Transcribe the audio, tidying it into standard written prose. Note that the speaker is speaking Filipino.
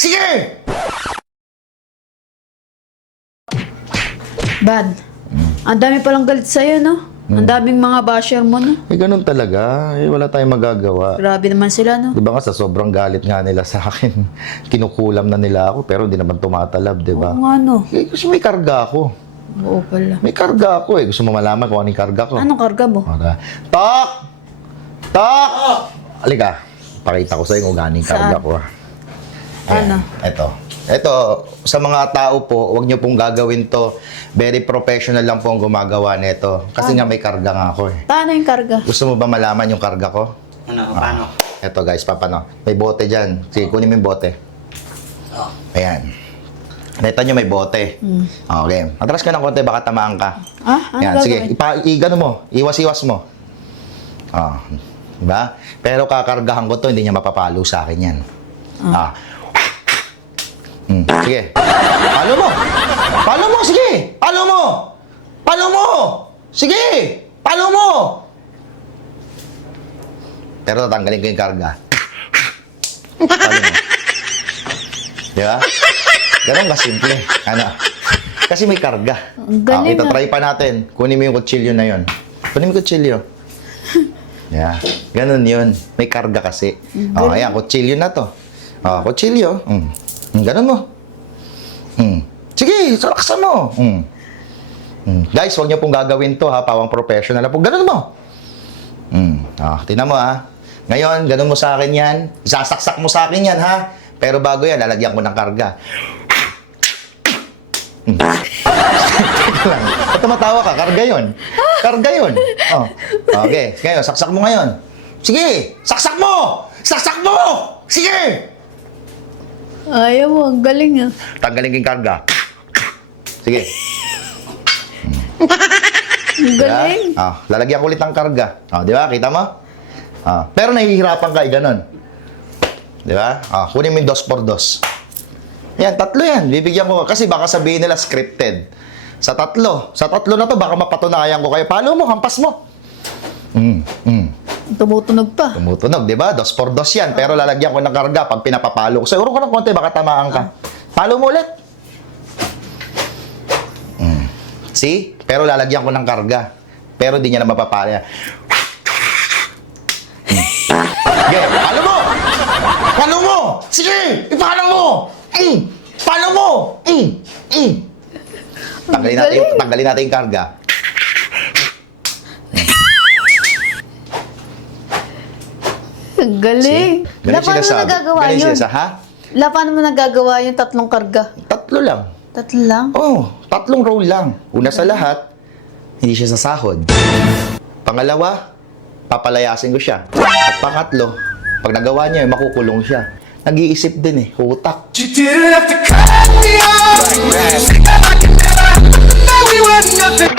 Sige! Bad. Ang dami palang galit sa'yo, no? Ang daming mga basher mo, no? Ganun talaga. Wala tayong magagawa. Grabe naman sila, no? Di ba nga sa sobrang galit nga nila sa akin, kinukulam na nila ako pero hindi naman tumatalab, di ba? Oo nga, no? Kasi may karga ako. Oo pala. May karga ako eh. Gusto mo malaman kung anong karga ko? Anong karga mo? Tok! Tok! Halika. Pakita ko sa'yo kung ganing karga Saan? ko. Ano? Ito, sa mga tao po, huwag nyo pong gagawin to. Very professional lang po ang gumagawa nito. Kasi nga may karga nga ako eh. Paano yung karga? Gusto mo ba malaman yung karga ko? Ano? Paano? Ito guys, papano. May bote dyan. Sige, kunin mo yung bote. Ayan. Nakita nyo may bote. Okay. Atras ka ng konti, baka tamaan ka. Ah? Ano Ayan, sige. Igano mo. Iwas-iwas mo. Diba? Pero kakargahan ko to, hindi niya mapapalo sa akin yan. Sige. Palo mo. Palo mo, sige. Palo mo. Palo mo. Sige. Palo mo. Pero tatanggalin ko yung karga. Palo mo. Diba? Ganun ka simple. Ano? Kasi may karga. Ang galing, Itatry pa natin. Kunin mo yung kutsilyo na yun. Kunin mo yung kutsilyo. Yeah. Ganun yun. May karga kasi. Ayan, kutsilyo na to. Kutsilyo. Ganun mo. Sige, salaksan mo. Guys, huwag niyo pong gagawin to ha. Pawang professional na po. Ganun mo. Tingnan mo ha. Ngayon, ganun mo sa akin yan. Sasaksak mo sa akin yan ha. Pero bago yan, lalagyan ko ng karga. Ba't tumatawa ka? Karga yun. Karga yun. Okay. Ngayon, saksak mo ngayon. Sige! Saksak mo! Saksak mo! Sige! Ayaw mo, ang galing ah. Tanggalin ko yung karga. Sige. Ang galing. Lalagyan ko ulit ng karga. Di ba? Kita mo? Pero nahihirapan ka, ganun. Di ba? Kunin mo yung 2x2. Yan, tatlo yan. Bibigyan ko. Kasi baka sabihin nila scripted. Sa tatlo na to, baka mapatunayan ko kayo. Palo mo, hampas mo. Tumutunog pa. Tumutunog, di ba? 2x2 yan. Pero lalagyan ko ng karga pag pinapapalo ko. Siguro ko ng konti, baka tamaan ka. Palo mo ulit. See? Pero lalagyan ko ng karga. Pero di niya na mapapala. Okay, palo mo! Palo mo! Sige! Ipalo mo! Palo mo! Tanggalin natin yung karga. Ang galing. Ganun Paano mo sinasabi. nagagawa Ganun yun? sinasabi. Ha? Paano mo nagagawa yung tatlong karga? Tatlo lang. Tatlo lang? Tatlong roll lang. Una sa lahat, hindi siya sasahod. Pangalawa, papalayasin ko siya. At pangatlo, pag nagawa niya, makukulong siya. Nag-iisip din utak. You didn't have to cut me off. Like that. I can never. That we were nothing.